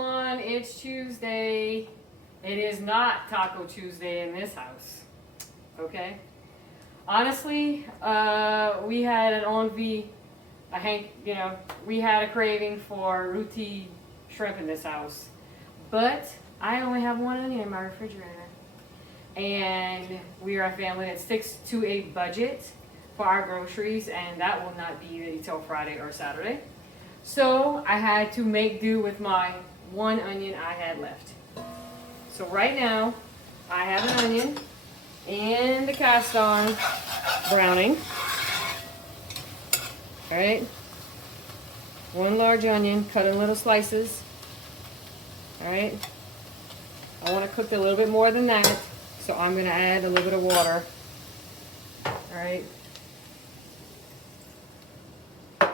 everyone, it's Tuesday. It is not Taco Tuesday in this house, okay? Honestly, we had an envie, we had a craving for roti shrimp in this house, but I only have one onion in my refrigerator. And we are a family that sticks to a budget for our groceries, and that will not be until Friday or Saturday. So I had to make do with my one onion I had left. So right now, I have an onion in the cast iron browning. All right, one large onion cut in little slices. All right, I want to cook it a little bit more than that, so I'm going to add a little bit of water. All right, to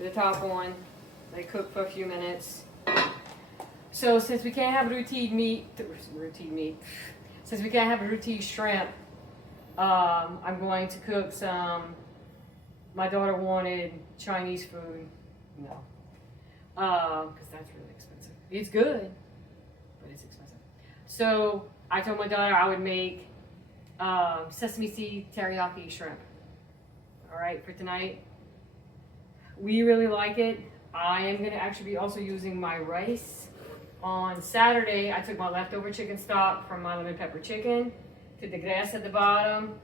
the top one. They cook for a few minutes. So since we can't have roti meat, since we can't have roti shrimp, I'm going to cook some. My daughter wanted Chinese food. No, because that's really expensive. It's good, but it's expensive. So I told my daughter I would make sesame seed teriyaki shrimp. All right, for tonight. We really like it. I am going to actually be also using my rice. On Saturday, I took my leftover chicken stock from my lemon pepper chicken, took the grass at the bottom,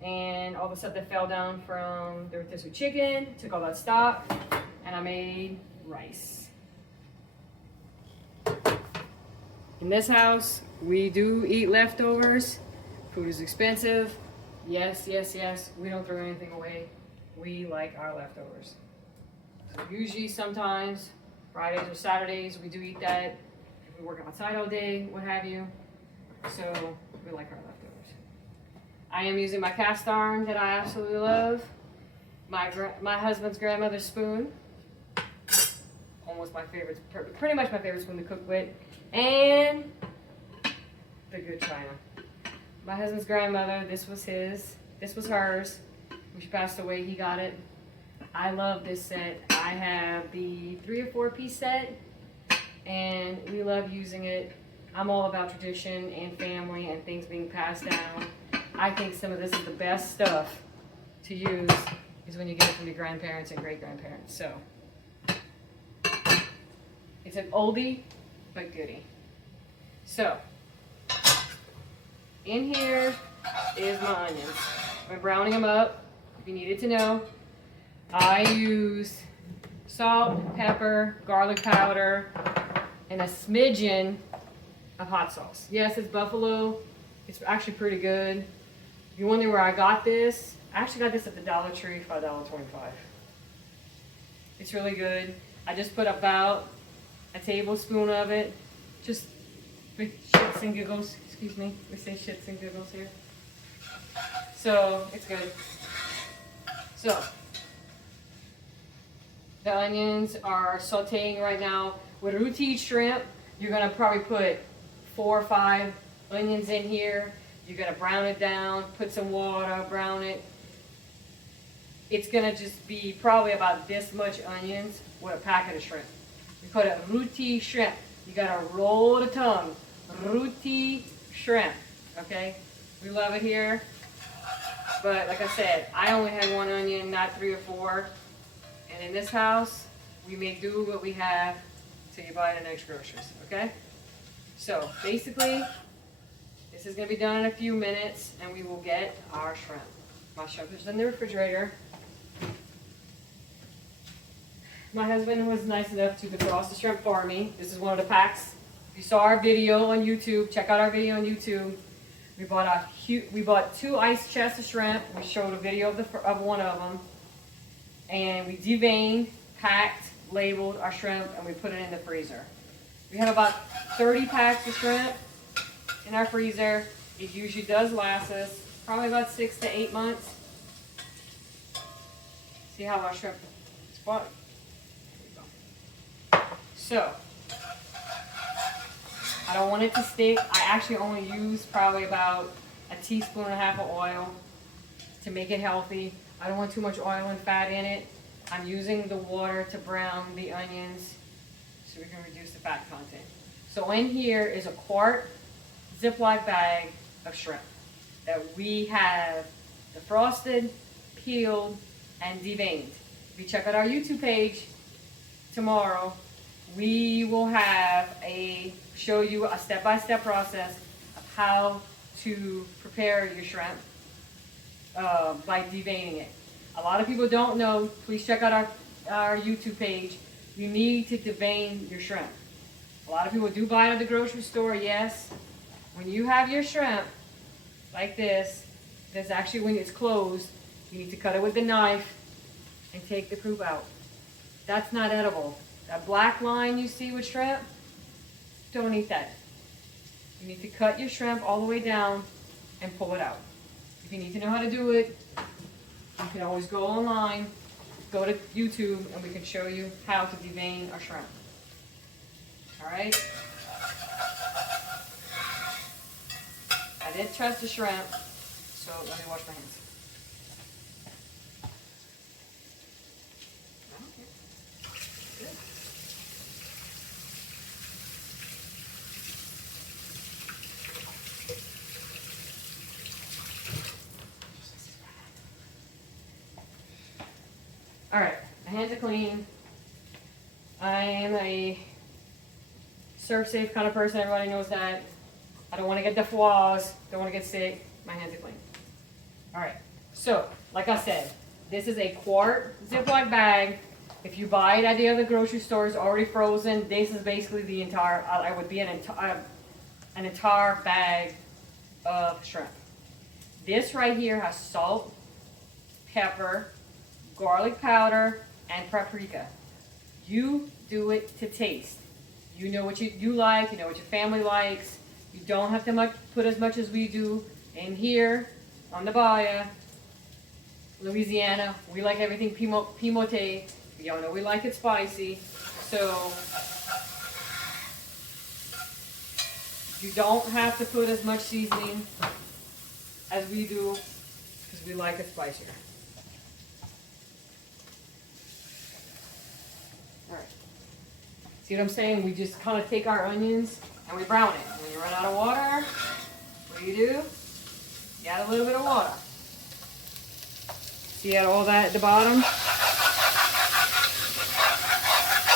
and all the stuff that fell down from the rotisserie chicken, took all that stock, and I made rice. In this house, we do eat leftovers. Food is expensive. Yes, yes, yes. We don't throw anything away. We like our leftovers. So usually, sometimes, Fridays or Saturdays, we do eat that. If we work outside all day, what have you. So we like our leftovers. I am using my cast iron that I absolutely love. My husband's grandmother's spoon. Almost my favorite, pretty much my favorite spoon to cook with. And the good china. My husband's grandmother, this was hers. When she passed away, he got it. I love this set. I have the 3 or 4 piece set, and we love using it. I'm all about tradition and family and things being passed down. I think some of this is the best stuff to use is when you get it from your grandparents and great-grandparents. So it's an oldie but goodie. So in here is my onions. I'm browning them up, if you needed to know. I use salt, pepper, garlic powder, and a smidgen of hot sauce. Yes, it's buffalo. It's actually pretty good. If you're wondering where I got this, I actually got this at the Dollar Tree for $1.25. It's really good. I just put about a tablespoon of it, just for shits and giggles. Excuse me, we say shits and giggles here. So, it's good. So, the onions are sauteing right now. With roti shrimp, you're gonna probably put 4 or 5 onions in here. You're gonna brown it down, put some water, brown it. It's gonna just be probably about this much onions with a packet of shrimp. You put a roti shrimp. You gotta roll the tongue. Roti shrimp, okay? We love it here. But like I said, I only had 1 onion, not 3 or 4. And in this house, we make do what we have till you buy the next groceries, okay? So basically, this is gonna be done in a few minutes and we will get our shrimp. My shrimp is in the refrigerator. My husband was nice enough to defrost the shrimp for me. This is one of the packs. If you saw our video on YouTube, check out our video on YouTube. We bought 2 ice chests of shrimp. We showed a video of one of them. And we deveined, packed, labeled our shrimp, and we put it in the freezer. We have about 30 packs of shrimp in our freezer. It usually does last us probably about 6 to 8 months. See how our shrimp is fun. So, I don't want it to stick. I actually only use probably about a teaspoon and a half of oil to make it healthy. I don't want too much oil and fat in it. I'm using the water to brown the onions. So so we can reduce the fat content. So in here is a quart Ziploc bag of shrimp that we have defrosted, peeled, and deveined. If you check out our YouTube page tomorrow, we will have show you a step-by-step process of how to prepare your shrimp by deveining it. A lot of people don't know. Please check out our YouTube page. You need to devein your shrimp. A lot of people do buy it at the grocery store, yes. When you have your shrimp like this, that's actually when it's closed, you need to cut it with the knife and take the croup out. That's not edible. That black line you see with shrimp, don't eat that. You need to cut your shrimp all the way down and pull it out. If you need to know how to do it, you can always go online, go to YouTube, and we can show you how to devein a shrimp. All right? I did trust the shrimp, so let me wash my hands. Good. All right, my hands are clean. I am a serve safe kind of person. Everybody knows that. I don't want to get the flaws. Don't want to get sick. My hands are clean. All right. So, like I said, this is a quart Ziploc bag. If you buy it at the other grocery stores already frozen, this is basically the entire. I would be an entire bag of shrimp. This right here has salt, pepper, garlic powder, and paprika. You do it to taste. You know what you like. You know what your family likes. You don't have to put as much as we do. In here, on the Bahia, Louisiana, we like everything pimote. Y'all know we like it spicy. So, you don't have to put as much seasoning as we do because we like it spicier. Alright. See what I'm saying? We just kind of take our onions and we brown it. When you run out of water, what do? You add a little bit of water. See all that at the bottom?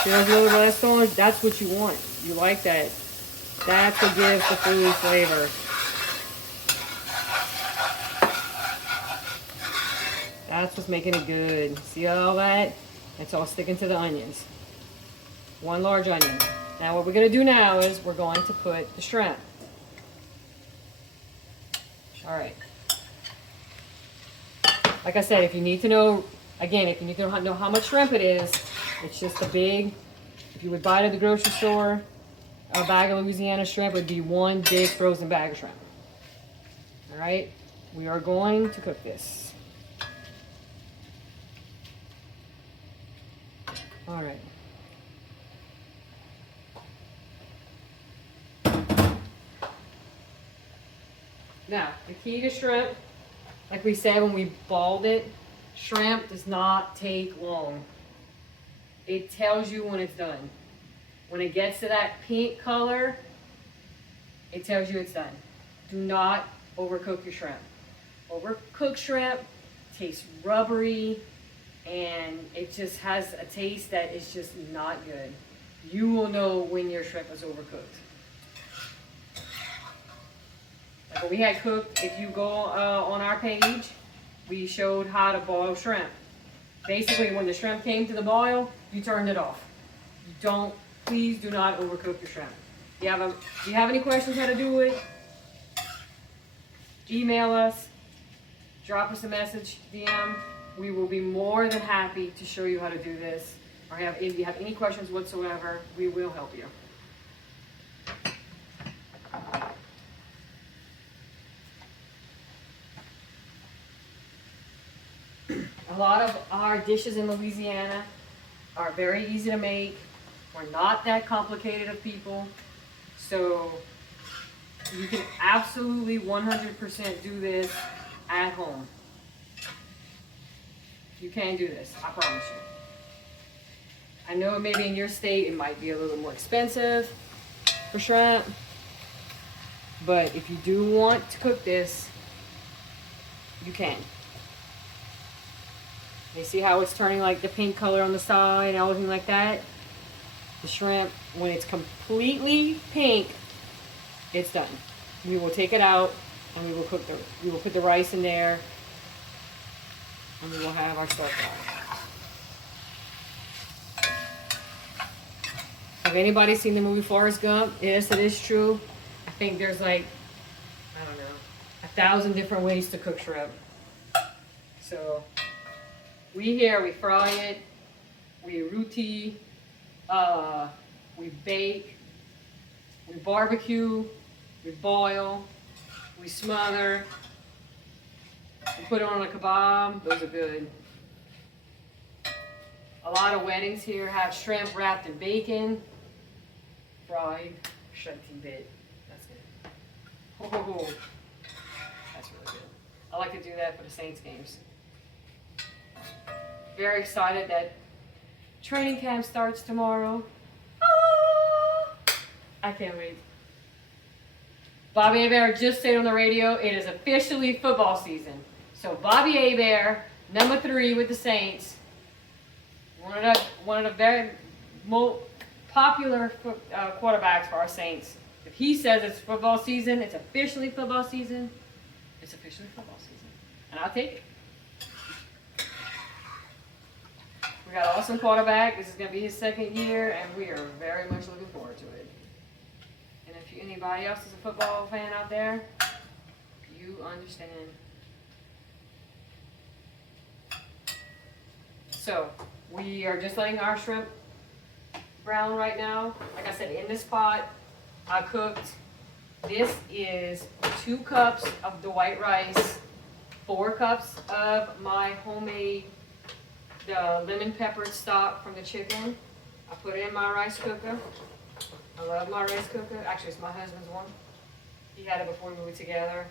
See those little red stones? That's what you want. You like that. That's what gives the food flavor. That's what's making it good. See all that? It's all sticking to the onions. One large onion. Now what we're going to do now is we're going to put the shrimp. Alright. Like I said, if you need to know, again, if you need to know how much shrimp it is, it's just a big, if you would buy it at the grocery store, a bag of Louisiana shrimp would be one big frozen bag of shrimp. Alright, we are going to cook this. Alright. Now, the key to shrimp, like we said when we boiled it, shrimp does not take long. It tells you when it's done. When it gets to that pink color, it tells you it's done. Do not overcook your shrimp. Overcooked shrimp tastes rubbery and it just has a taste that is just not good. You will know when your shrimp is overcooked. Like what we had cooked, if you go on our page, we showed how to boil shrimp. Basically, when the shrimp came to the boil, you turned it off. You don't, please do not overcook your shrimp. Do you have any questions how to do it? Email us, drop us a message, DM. We will be more than happy to show you how to do this. Or if you have any questions whatsoever, we will help you. A lot of our dishes in Louisiana are very easy to make. We're not that complicated of people. So you can absolutely 100% do this at home. You can do this, I promise you. I know maybe in your state it might be a little more expensive for shrimp, but if you do want to cook this, you can. You see how it's turning like the pink color on the side and everything like that? The shrimp, when it's completely pink, it's done. We will take it out and we will put the rice in there and we will have our stir fry. Have anybody seen the movie Forrest Gump? Yes, it is true. I think there's like, I don't know, 1,000 different ways to cook shrimp. So we fry it, we roti, we bake, we barbecue, we boil, we smother, we put it on a kebab. Those are good. A lot of weddings here have shrimp wrapped in bacon, fried, shunty bit. That's good. Oh, that's really good. I like to do that for the Saints games. Very excited that training camp starts tomorrow. Ah, I can't wait. Bobby Hebert just said on the radio, it is officially football season. So Bobby Hebert, number 3 with the Saints, one of the very most popular quarterbacks for our Saints. If he says it's football season, it's officially football season, it's officially football season. And I'll take it. We got an awesome quarterback. This is going to be his 2nd year, and we are very much looking forward to it. And if anybody else is a football fan out there, you understand. So, we are just letting our shrimp brown right now. Like I said, in this pot, I cooked, this is 2 cups of the white rice, 4 cups of my homemade the lemon pepper stock from the chicken. I put it in my rice cooker. I love my rice cooker. Actually, it's my husband's one. He had it before we moved together.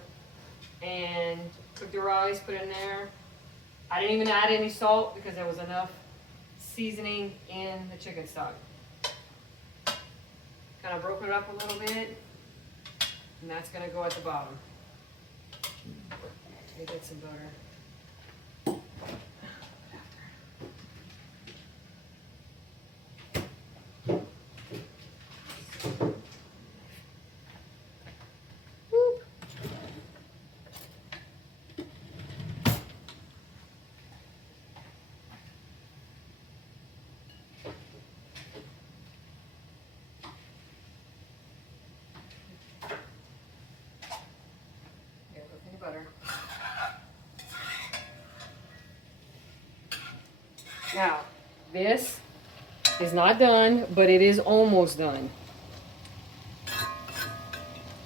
And cooked the rice, put it in there. I didn't even add any salt because there was enough seasoning in the chicken stock. Kind of broke it up a little bit. And that's going to go at the bottom. Let me get some butter. Butter. Now, this is not done, but it is almost done.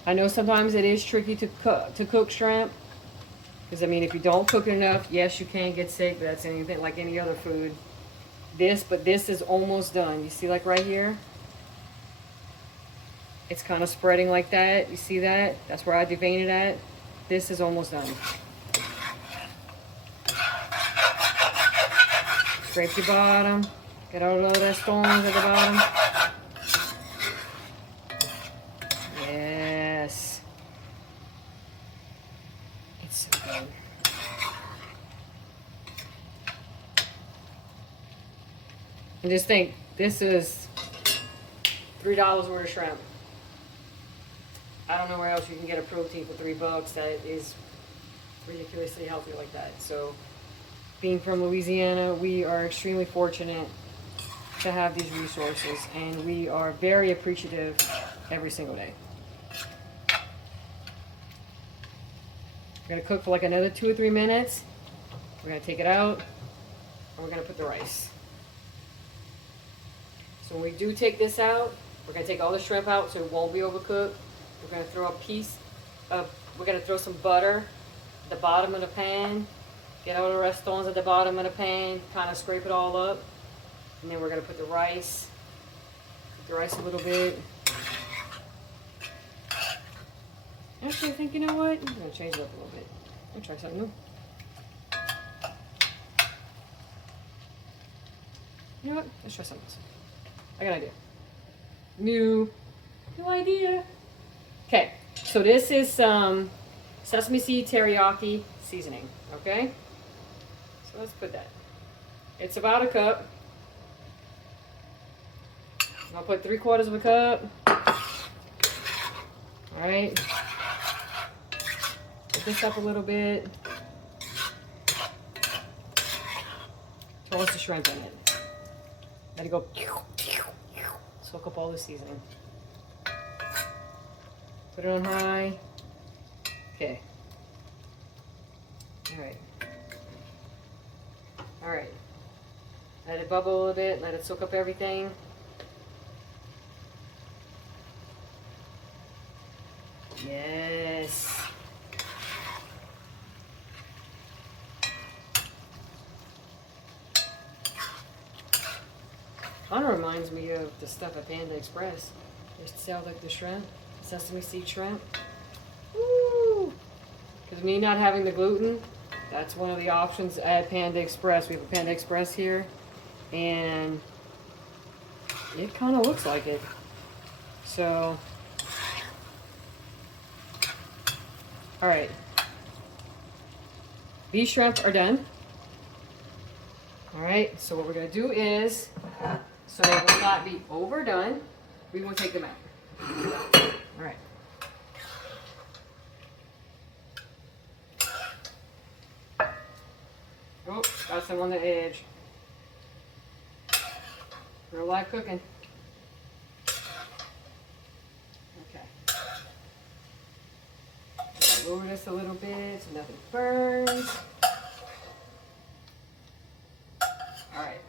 I know sometimes it is tricky to cook shrimp, because I mean, if you don't cook it enough, yes, you can get sick, but that's anything like any other food. But this is almost done. You see, like right here, it's kind of spreading like that. You see that? That's where I deveined it at. This is almost done. Scrape your bottom. Get all of those stones at the bottom. Yes. It's so good. And just think, this is $3 worth of shrimp. I don't know where else you can get a protein for $3 that is ridiculously healthy like that. So, being from Louisiana, we are extremely fortunate to have these resources, and we are very appreciative every single day. We're going to cook for like another 2 or 3 minutes. We're going to take it out, and we're going to put the rice. So when we do take this out, we're going to take all the shrimp out so it won't be overcooked. We're going to throw we're going to throw some butter at the bottom of the pan. Get all the restaurants at the bottom of the pan, kind of scrape it all up. And then we're going to put the rice. Cook the rice a little bit. Actually, I think, you know what? I'm going to change it up a little bit. I'm going to try something new. You know what? Let's try something else. I got an idea. New idea. Okay, so this is some sesame seed teriyaki seasoning. Okay, so let's put that. It's about a cup. I'll put 3/4 of a cup. All right. Put this up a little bit. Toss the shrimp in it. Let it go. Soak up all the seasoning. Put it on high. Okay. All right. All right. Let it bubble a little bit. Let it soak up everything. Yes. Kind of reminds me of the stuff at Panda Express. They sell like the shrimp, sesame seed shrimp. Woo! Because me not having the gluten, that's one of the options at Panda Express. We have a Panda Express here, and it kind of looks like it. So, all right. These shrimp are done. All right, so what we're gonna do is, so they will not be overdone, we will take them out. All right. Oh, got some on the edge. Real live cooking. Okay. Lower this a little bit so nothing burns. All right.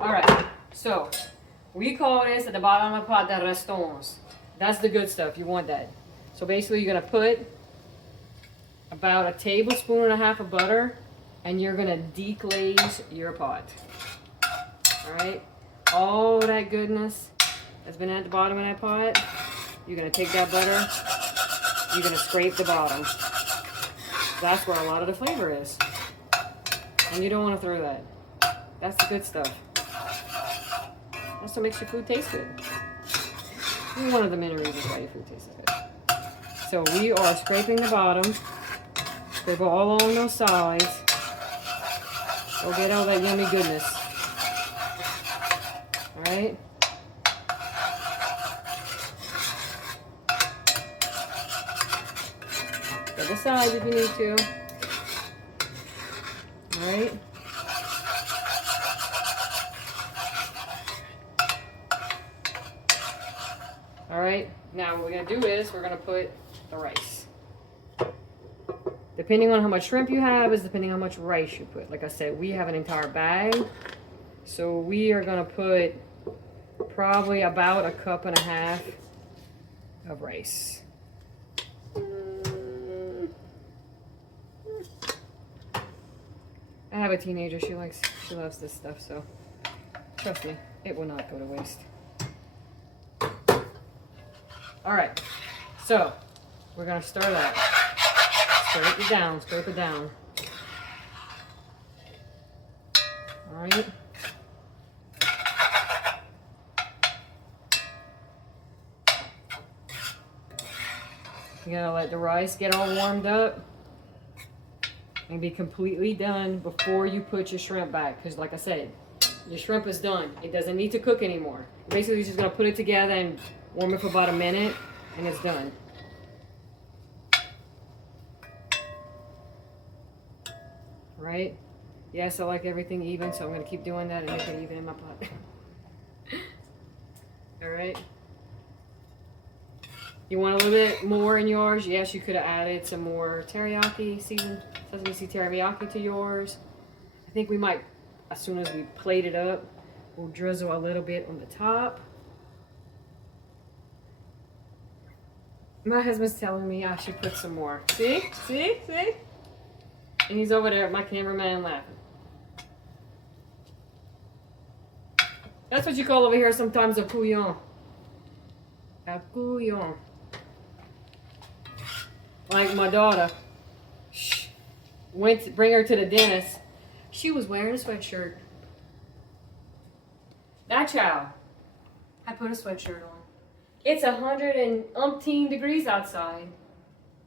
All right. So we call this at the bottom of the pot the restons. That's the good stuff. You want that. So basically, you're gonna put about 1.5 tablespoons of butter, and you're gonna deglaze your pot. All right. All that goodness that's been at the bottom of that pot, you're gonna take that butter. You're gonna scrape the bottom. That's where a lot of the flavor is. And you don't want to throw that. That's the good stuff. That's what makes your food taste good. One of the many reasons why your food tastes good. So we are scraping the bottom. Scrape all along those sides. We'll get all that yummy goodness. Alright? Go the sides if you need to. Alright? Alright, now what we're going to do is we're going to put the rice. Depending on how much shrimp you have is depending on how much rice you put. Like I said, we have an entire bag. So we are going to put probably about 1.5 cups of rice. I have a teenager, she loves this stuff, so trust me, it will not go to waste. All right, so we're gonna stir that. Scrape it down, scrape it down. All right. You gotta let the rice get all warmed up and be completely done before you put your shrimp back. Because like I said, your shrimp is done. It doesn't need to cook anymore. Basically, you're just gonna put it together and warm it for about 1 minute, and it's done. Right? Yes, I like everything even, so I'm gonna keep doing that and make it even in my pot. All right. You want a little bit more in yours? Yes, you could have added some more teriyaki seasoned sesame seed teriyaki to yours. I think we might, as soon as we plate it up, we'll drizzle a little bit on the top. My husband's telling me I should put some more. See? See? See? And he's over there, my cameraman, laughing. That's what you call over here sometimes a couillon. A couillon. Like my daughter, went to bring her to the dentist. She was wearing a sweatshirt. That child, I put a sweatshirt on. It's 100 degrees outside,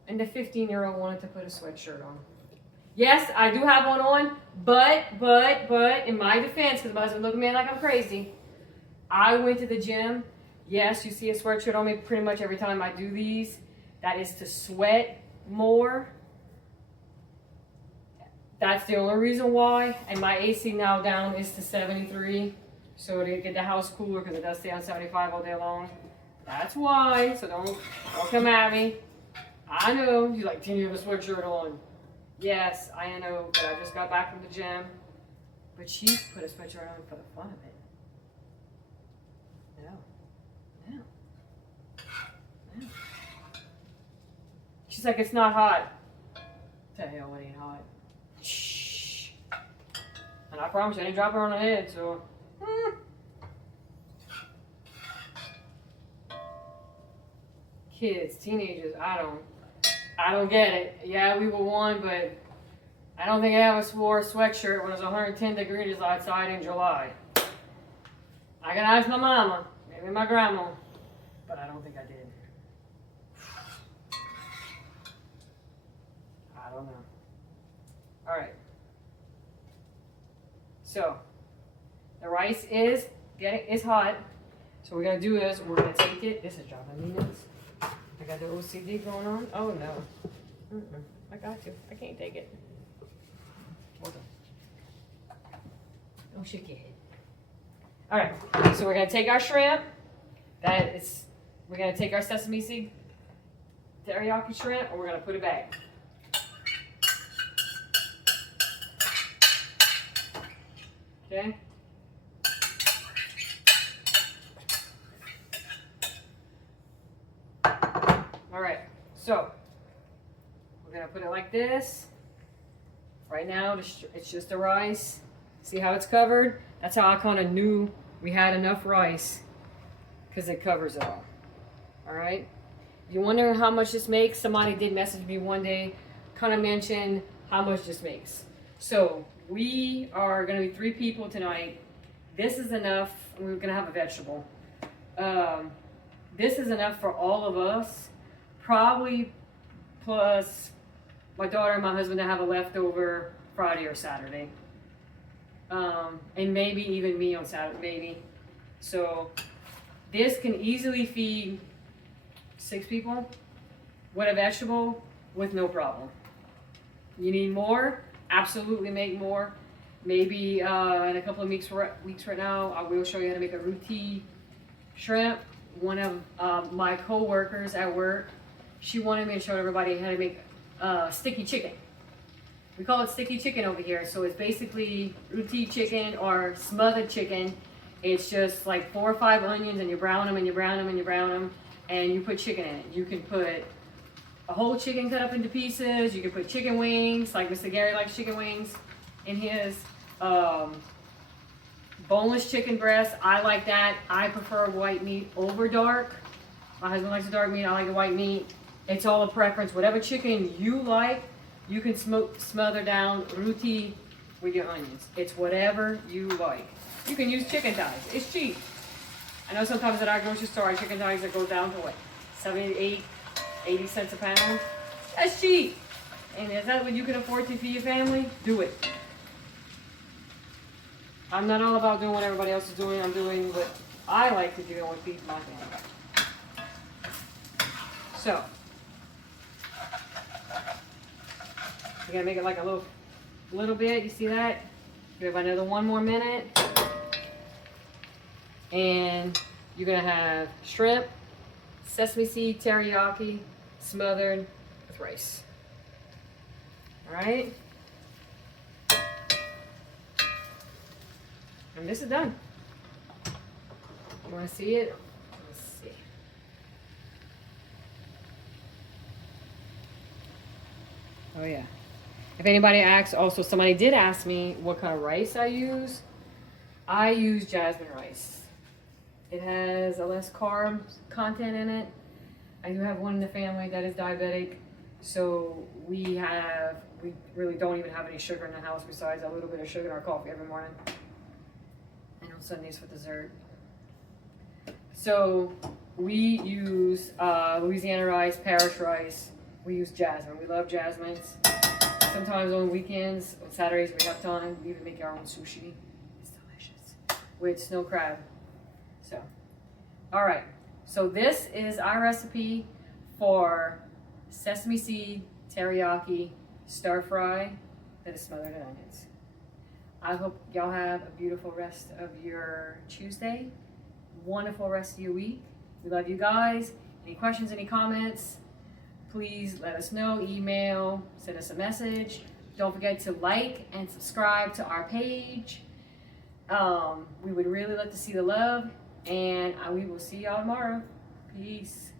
and the 15-year-old wanted to put a sweatshirt on. Yes, I do have one on, but, in my defense, because my husband looked at me like I'm crazy, I went to the gym. Yes, you see a sweatshirt on me pretty much every time I do these. That is to sweat more. That's the only reason why. And my AC now down is to 73. So to get the house cooler, because it does stay on 75 all day long. That's why. So don't come at me. I know. You're like, Tina, you have a sweatshirt on. Yes, I know, but I just got back from the gym. But she put a sweatshirt on for the fun of it. No. She's like, it's not hot. To hell, it ain't hot. Shh. And I promise you, I didn't drop her on the head, so. Kids, teenagers, I don't get it. Yeah, we were one, but I don't think I ever wore a sweatshirt when it was 110 degrees outside in July. I can ask my mama, maybe my grandma, but I don't think I did. I don't know. All right. So the rice is hot. So what we're gonna do is we're gonna take it. This is driving me nuts. I got the OCD going on. Oh no. I got you. I can't take it. Hold on. Don't shake your head. All right. So we're gonna take our shrimp. We're gonna take our sesame seed teriyaki shrimp, and we're gonna put it back. Okay. All right. So we're gonna put it like this. Right now, it's just the rice. See how it's covered? That's how I kind of knew we had enough rice, because it covers it all. All right. If you're wondering how much this makes, somebody did message me one day, kind of mentioned how much this makes. So we are going to be 3 people tonight. This is enough. We're going to have a vegetable. This is enough for all of us, probably plus my daughter and my husband to have a leftover Friday or Saturday. And maybe even me on Saturday, maybe. So this can easily feed 6 people with a vegetable with no problem. You need more? Absolutely make more. Maybe in a couple of weeks right now, I will show you how to make a roti shrimp. One of my co-workers at work, she wanted me to show everybody how to make sticky chicken. We call it sticky chicken over here. So it's basically roti chicken or smothered chicken. It's just like 4 or 5 onions, and you brown them and you brown them and you brown them, and you put chicken in it. You can put a whole chicken cut up into pieces. You can put chicken wings, like Mr. Gary likes chicken wings in his. Boneless chicken breast, I like that. I prefer white meat over dark. My husband likes the dark meat, I like the white meat. It's all a preference. Whatever chicken you like, you can smother down roti with your onions. It's whatever you like. You can use chicken thighs. It's cheap. I know sometimes at our grocery store, our chicken thighs that go down to what? 78, 80 cents a pound. That's cheap. And is that what you can afford to feed your family? Do it. I'm not all about doing what everybody else is doing. I'm doing what I like to do and what feeds my family. So, you're gonna make it like a little bit. You see that? Give another 1 more minute, and you're gonna have shrimp, sesame seed teriyaki, smothered with rice. All right. And this is done. You want to see it? Let's see. Oh yeah. If anybody asks, also somebody did ask me what kind of rice I use. I use jasmine rice. It has a less carb content in it. I do have one in the family that is diabetic, So we really don't even have any sugar in the house besides a little bit of sugar in our coffee every morning. And on Sundays for dessert. So we use Louisiana rice, parish rice. We use jasmine. We love jasmines. Sometimes on weekends, on Saturdays we have time, we even make our own sushi. It's delicious. With snow crab. So, alright. So this is our recipe for sesame seed teriyaki stir fry that is smothered in onions. I hope y'all have a beautiful rest of your Tuesday. Wonderful rest of your week. We love you guys. Any questions, any comments? Please let us know. Email, send us a message. Don't forget to like and subscribe to our page. We would really like to see the love. And we will see y'all tomorrow. Peace.